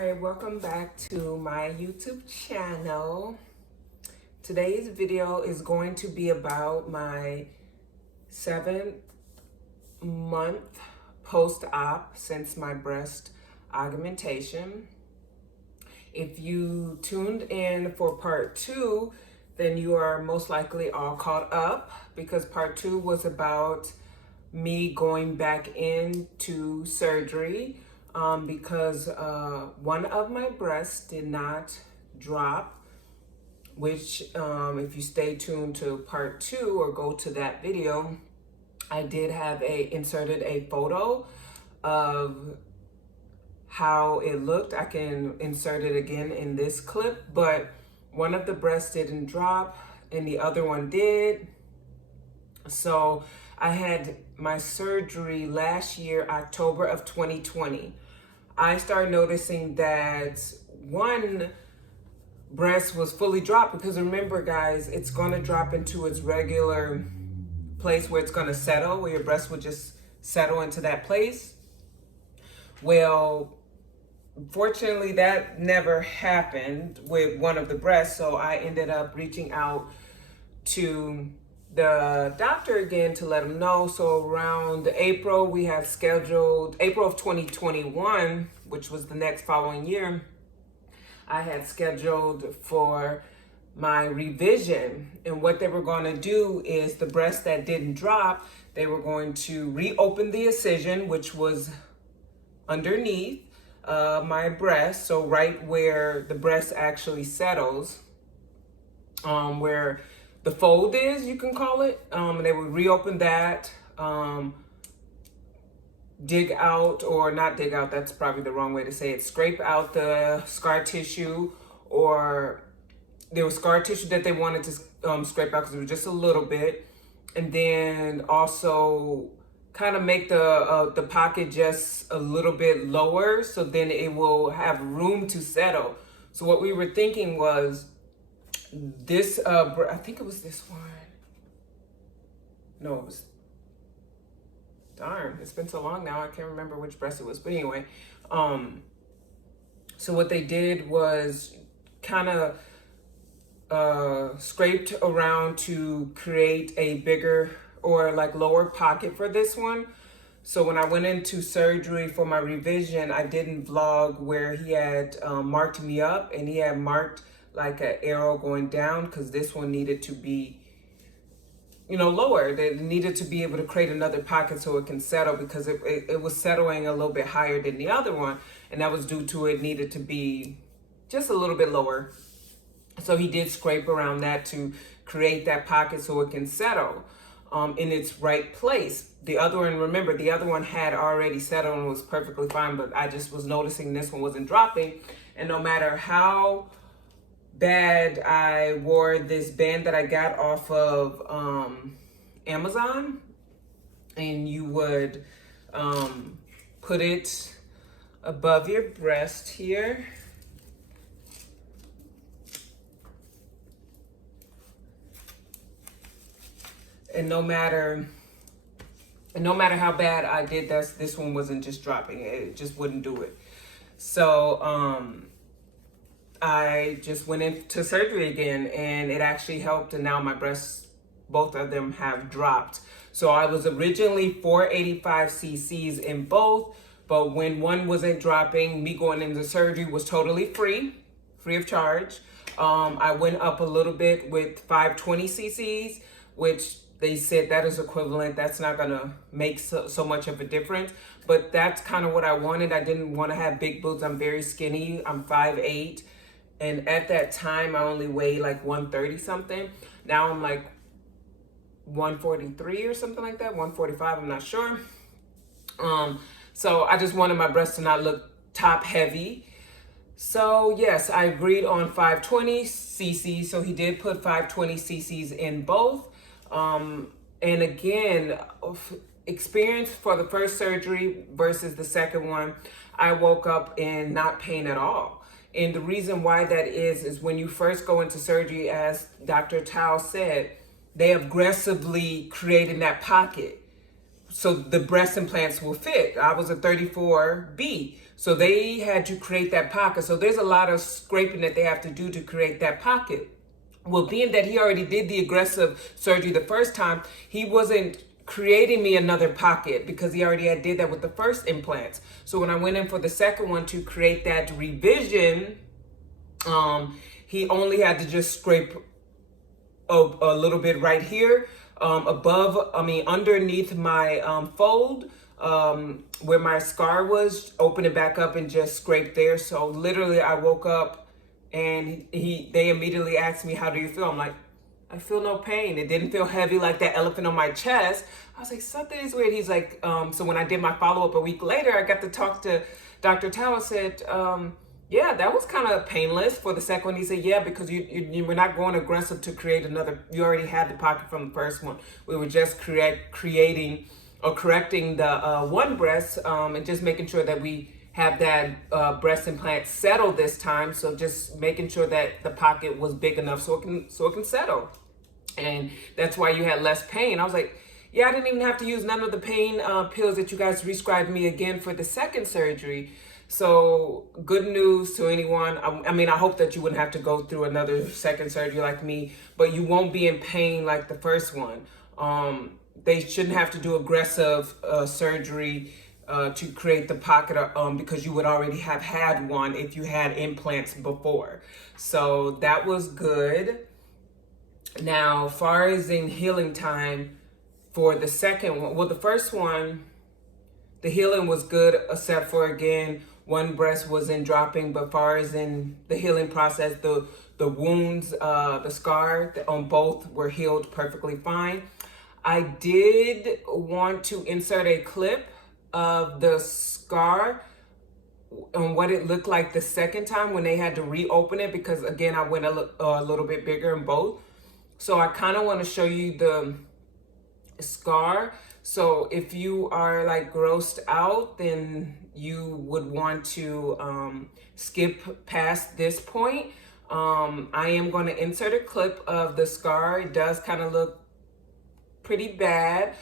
Hi, welcome back to my YouTube channel. Today's video is going to be about my 7th month post-op since my breast augmentation. If you tuned in for part 2, then you are most likely all caught up because part 2 was about me going back into surgery because one of my breasts did not drop, which if you stay tuned to part 2 or go to that video, I did have inserted a photo of how it looked. I can insert it again in this clip, but one of the breasts didn't drop and the other one did. So I had my surgery last year, October of 2020. I started noticing that one breast was fully dropped because remember guys, it's going to drop into its regular place where it's going to settle, where your breast would just settle into that place. Well, fortunately that never happened with one of the breasts, so I ended up reaching out to the doctor again to let him know. So around April, we had scheduled, April of 2021, which was the next following year, I had scheduled for my revision. And what they were going to do is the breast that didn't drop, they were going to reopen the incision, which was underneath my breast. So right where the breast actually settles, where the fold is, you can call it. And they would reopen that, dig out, or not dig out, that's probably the wrong way to say it, scrape out the scar tissue, or there was scar tissue that they wanted to scrape out because it was just a little bit. And then also kind of make the pocket just a little bit lower so then it will have room to settle. So what we were thinking was this, I think it was this one. No, it was, darn, it's been so long now, I can't remember which breast it was. But anyway, so what they did was kind of scraped around to create a bigger or like lower pocket for this one. So when I went into surgery for my revision, I didn't vlog where he had marked me up, and he had marked like an arrow going down because this one needed to be, you know, lower. They needed to be able to create another pocket so it can settle because it was settling a little bit higher than the other one, and that was due to it needed to be just a little bit lower. So he did scrape around that to create that pocket so it can settle in its right place. The other one, remember, the other one had already settled and was perfectly fine, but I just was noticing this one wasn't dropping. And no matter how bad I wore this band that I got off of Amazon, and you would put it above your breast here. And no matter how bad I did this one wasn't just dropping. It just wouldn't do it. So I just went into surgery again, and it actually helped, and now my breasts, both of them, have dropped. So I was originally 485 cc's in both, but when one wasn't dropping, me going into surgery was totally free of charge. I went up a little bit with 520 cc's, which they said that is equivalent. That's not gonna make so much of a difference, but that's kind of what I wanted. I didn't want to have big boobs. I'm very skinny. I'm 5'8". And at that time, I only weighed like 130 something. Now I'm like 143 or something like that, 145, I'm not sure. So I just wanted my breasts to not look top heavy. So yes, I agreed on 520 cc. So he did put 520 cc's in both. And again, experience for the first surgery versus the second one, I woke up in not pain at all. And the reason why that is when you first go into surgery, as Dr. Tao said, they aggressively created that pocket so the breast implants will fit. I was a 34B. So they had to create that pocket. So there's a lot of scraping that they have to do to create that pocket. Well, being that he already did the aggressive surgery the first time, he wasn't creating me another pocket because he already had did that with the first implants. So when I went in for the second one to create that revision, he only had to just scrape a little bit right here, underneath my fold, where my scar was, open it back up and just scrape there. So literally I woke up and they immediately asked me, how do you feel? I'm like, I feel no pain. It didn't feel heavy like that elephant on my chest. I was like, something is weird. He's like, so when I did my follow-up a week later, I got to talk to Dr. Tao. Said, yeah, that was kind of painless for the second one. He said, yeah, because you were not going aggressive to create another. You already had the pocket from the first one. We were just creating or correcting the one breast, and just making sure that we have that breast implant settle this time. So just making sure that the pocket was big enough so it can settle. And that's why you had less pain. I was like, yeah, I didn't even have to use none of the pain pills that you guys prescribed me again for the second surgery. So good news to anyone. I mean, I hope that you wouldn't have to go through another second surgery like me, but you won't be in pain like the first one. They shouldn't have to do aggressive surgery to create the pocket, because you would already have had one if you had implants before. So that was good. Now, far as in healing time for the second one, well, the first one, the healing was good, except for, again, one breast wasn't dropping. But far as in the healing process, the wounds, the scar on both were healed perfectly fine. I did want to insert a clip of the scar and what it looked like the second time when they had to reopen it, because again, I went a little bit bigger in both. So I kind of want to show you the scar. So if you are like grossed out, then you would want to skip past this point. I am going to insert a clip of the scar. It does kind of look pretty bad,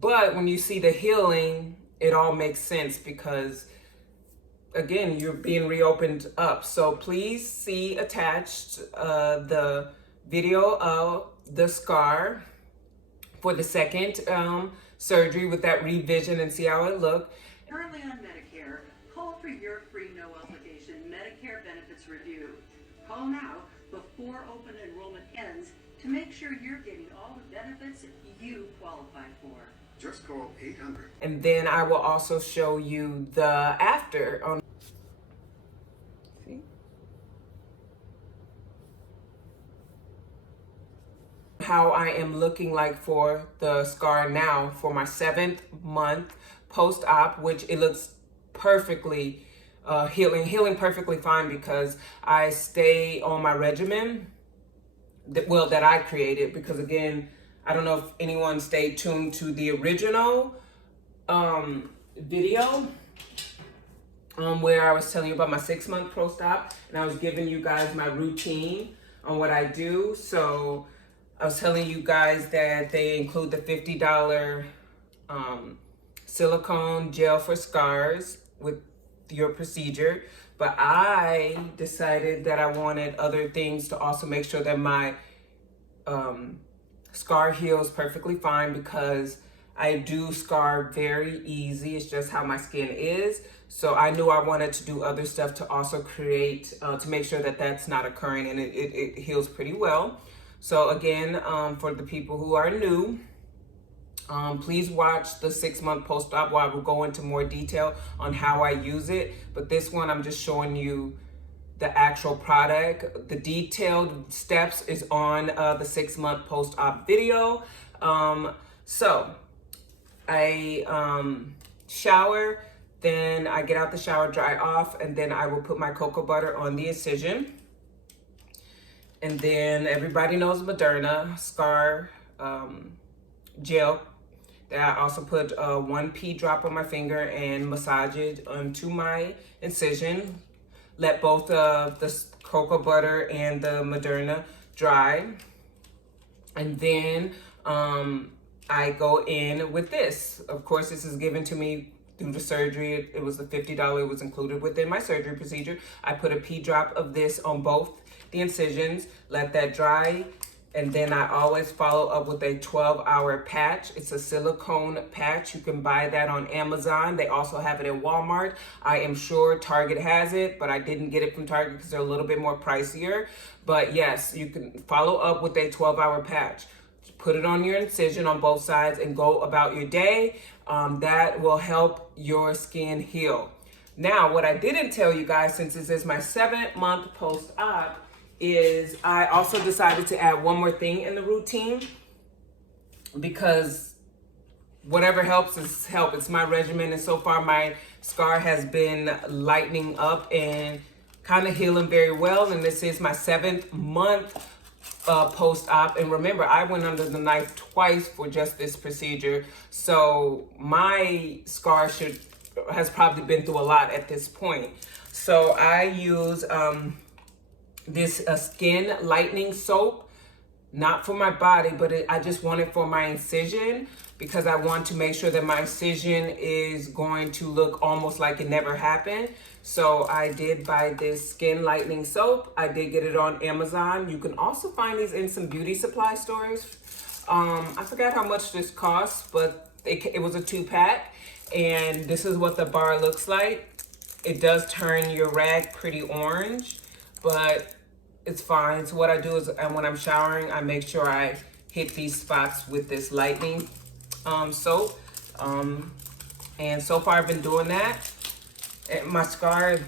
but when you see the healing, it all makes sense because, again, you're being reopened up. So please see attached the video of the scar for the second surgery with that revision and see how it looked. Currently on Medicare, call for your free no obligation Medicare benefits review. Call now before open enrollment ends to make sure you're getting all the benefits you qualify for. Just call 800. And then I will also show you the after on. See? How I am looking like for the scar now for my 7th month post-op, which it looks perfectly healing perfectly fine because I stay on my regimen that I created, because again, I don't know if anyone stayed tuned to the original video where I was telling you about my 6-month post-op and I was giving you guys my routine on what I do. So I was telling you guys that they include the $50 silicone gel for scars with your procedure. But I decided that I wanted other things to also make sure that my scar heals perfectly fine, because I do scar very easy. It's just how my skin is. So I knew I wanted to do other stuff to also create, to make sure that that's not occurring, and it heals pretty well. So again, for the people who are new, please watch the 6-month post-op where I will go into more detail on how I use it. But this one, I'm just showing you the actual product. The detailed steps is on the 6-month post-op video. So I shower, then I get out the shower, dry off, and then I will put my cocoa butter on the incision. And then everybody knows Moderna scar gel. That I also put 1 pea drop on my finger and massage it onto my incision. Let both the cocoa butter and the Moderna dry. And then I go in with this. Of course, this is given to me through the surgery. It was the $50. It was included within my surgery procedure. I put a pea drop of this on both the incisions, let that dry, and then I always follow up with a 12-hour patch. It's a silicone patch. You can buy that on Amazon. They also have it at Walmart. I am sure Target has it, but I didn't get it from Target because they're a little bit more pricier. But yes, you can follow up with a 12-hour patch. Put it on your incision on both sides and go about your day. That will help your skin heal. Now, what I didn't tell you guys, since this is my 7th-month post-op, is I also decided to add one more thing in the routine, because whatever helps is help. It's my regimen, and so far my scar has been lightening up and kind of healing very well. And this is my 7th month post-op. And remember, I went under the knife twice for just this procedure, so my scar has probably been through a lot at this point. So I use this skin lightening soap, not for my body, but I just want it for my incision, because I want to make sure that my incision is going to look almost like it never happened. So I did buy this skin lightening soap. I did get it on Amazon. You can also find these in some beauty supply stores. I forgot how much this costs, but it was a 2-pack, and this is what the bar looks like. It does turn your rag pretty orange, but it's fine. So what I do is, and when I'm showering, I make sure I hit these spots with this lightening soap. And so far I've been doing that. And my scar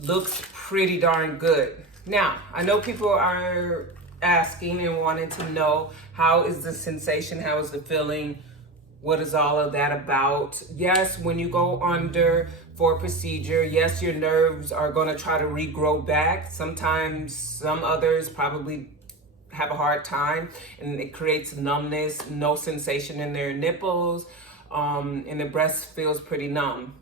looks pretty darn good. Now, I know people are asking and wanting to know, how is the sensation? How is the feeling? What is all of that about? Yes, when you go under for a procedure, yes, your nerves are going to try to regrow back. Sometimes some others probably have a hard time, and it creates numbness, no sensation in their nipples, and the breast feels pretty numb.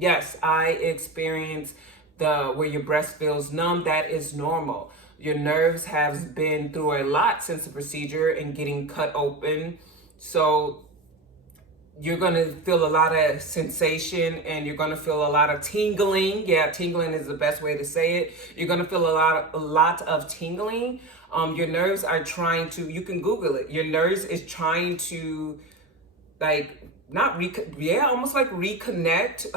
Yes, I experience where your breast feels numb. That is normal. Your nerves have been through a lot since the procedure and getting cut open. So you're going to feel a lot of sensation, and you're going to feel a lot of tingling. Yeah, tingling is the best way to say it. You're going to feel a lot of tingling. Your nerves are trying to, you can Google it. Your nerves is trying to, like, almost like reconnect.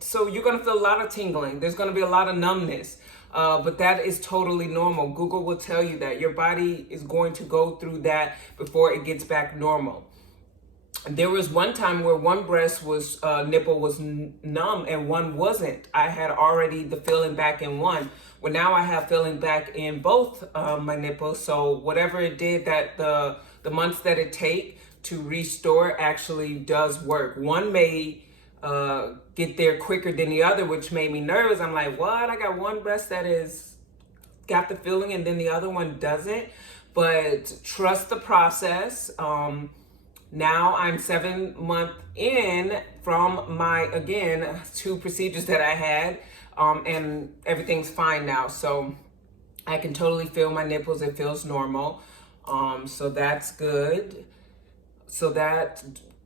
So you're going to feel a lot of tingling. There's going to be a lot of numbness. But that is totally normal. Google will tell you that your body is going to go through that before it gets back normal. There was one time where one breast nipple was numb and one wasn't. I had already the feeling back in one. Well, now I have feeling back in both my nipples. So whatever it did, that the months that it take to restore actually does work. One may get there quicker than the other, which made me nervous. I'm like, what? I got one breast that is got the feeling, and then the other one doesn't. But trust the process. Now I'm 7 months in from my, again, 2 procedures that I had, and everything's fine now. So I can totally feel my nipples. It feels normal. So that's good. So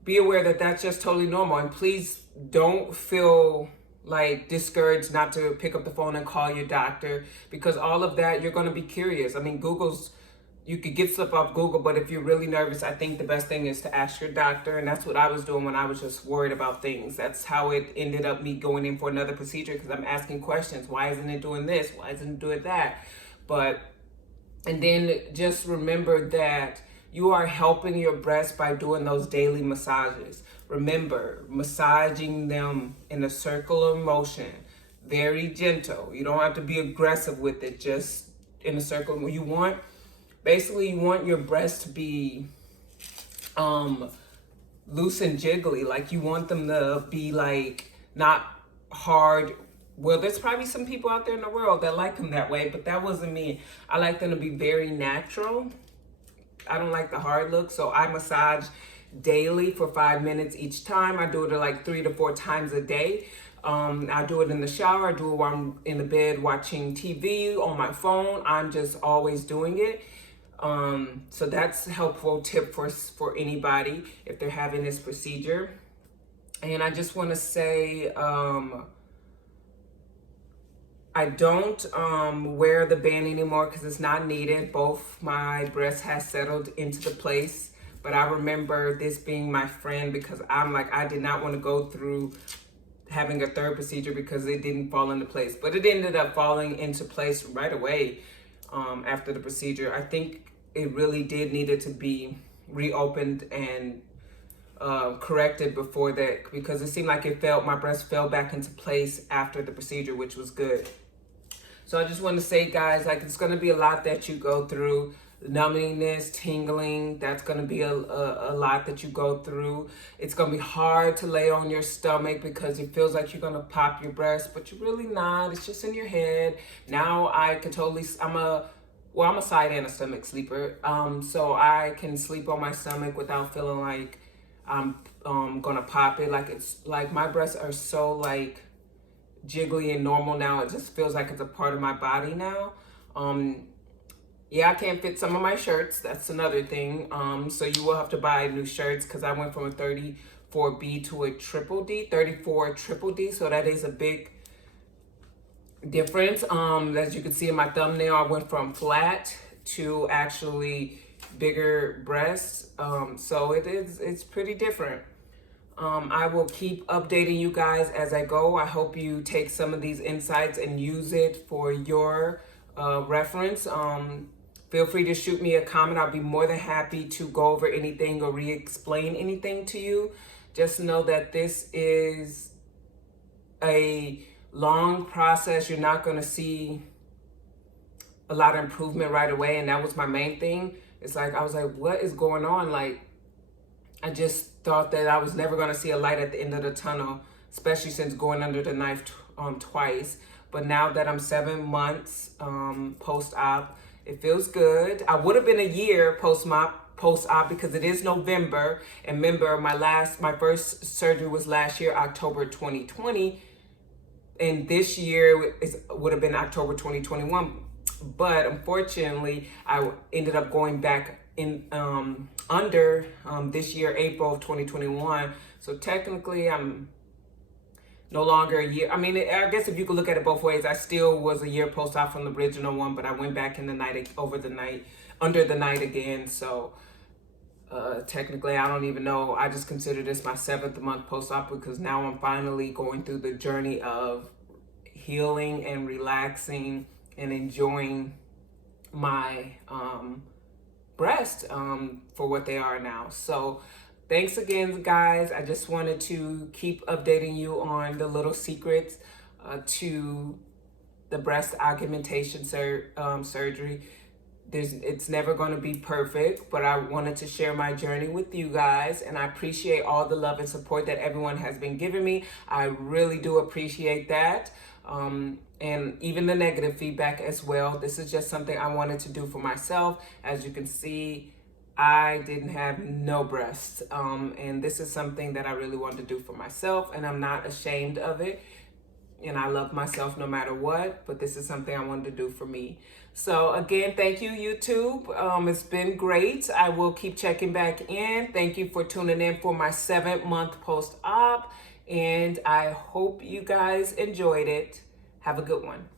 be aware that that's just totally normal. And please don't feel like discouraged not to pick up the phone and call your doctor, because all of that, you're going to be curious. I mean, you could get stuff off Google, but if you're really nervous, I think the best thing is to ask your doctor. And that's what I was doing when I was just worried about things. That's how it ended up me going in for another procedure, because I'm asking questions. Why isn't it doing this? Why isn't it doing that? And then just remember that you are helping your breasts by doing those daily massages. Remember, massaging them in a circular motion, very gentle. You don't have to be aggressive with it, just in a circle. You want your breasts to be loose and jiggly. Like, you want them to be like not hard. Well, there's probably some people out there in the world that like them that way, but that wasn't me. I like them to be very natural. I don't like the hard look, so I massage daily for 5 minutes each time. I do it like 3 to 4 times a day. I do it in the shower. I do it while I'm in the bed watching TV on my phone. I'm just always doing it. So that's a helpful tip for anybody if they're having this procedure. And I just want to say, I don't wear the band anymore because it's not needed. Both my breasts has settled into the place. But I remember this being my friend because I'm like, I did not want to go through having a third procedure because it didn't fall into place. But it ended up falling into place right away after the procedure. I think it really did needed to be reopened and corrected before that, because it seemed like my breast fell back into place after the procedure, which was good. So I just want to say, guys, like, it's going to be a lot that you go through. Numbness, tingling, that's going to be a lot that you go through. It's going to be hard to lay on your stomach because it feels like you're going to pop your breast, but you're really not. It's just in your head. Now I can totally, I'm a side and a stomach sleeper. So I can sleep on my stomach without feeling like I'm gonna pop it. Like, it's like my breasts are so like jiggly and normal now. It just feels like it's a part of my body now. Yeah, I can't fit some of my shirts. That's another thing. So you will have to buy new shirts because I went from a 34B to a triple D, 34 triple D. So that is a big difference. As you can see in my thumbnail, I went from flat to actually bigger breasts. So it's pretty different. I will keep updating you guys as I go. I hope you take some of these insights and use it for your reference. Feel free to shoot me a comment. I'll be more than happy to go over anything or re-explain anything to you. Just know that this is a long process. You're not going to see a lot of improvement right away. And that was my main thing. It's like, I was like, what is going on? Like, I just thought that I was never going to see a light at the end of the tunnel, especially since going under the knife twice. But now that I'm 7 months post-op, it feels good. I would have been a year post-op because it is November. And remember, my first surgery was last year, October 2020. And this year would have been October 2021. But unfortunately, I ended up going back in under this year, April of 2021. So technically, I'm no longer a year. I mean, I guess if you could look at it both ways, I still was a year post-op from the original one, but I went back in the night, under the night again. So technically, I don't even know. I just consider this my 7th month post-op because now I'm finally going through the journey of healing and relaxing and enjoying my breast for what they are now. So thanks again, guys. I just wanted to keep updating you on the little secrets to the breast augmentation surgery. It's never going to be perfect, but I wanted to share my journey with you guys, and I appreciate all the love and support that everyone has been giving me. I really do appreciate that. And even the negative feedback as well. This is just something I wanted to do for myself. As you can see, I didn't have no breasts. And this is something that I really wanted to do for myself, and I'm not ashamed of it. And I love myself no matter what, but this is something I wanted to do for me. So again, thank you, YouTube. It's been great. I will keep checking back in. Thank you for tuning in for my 7th month post-op, and I hope you guys enjoyed it. Have a good one.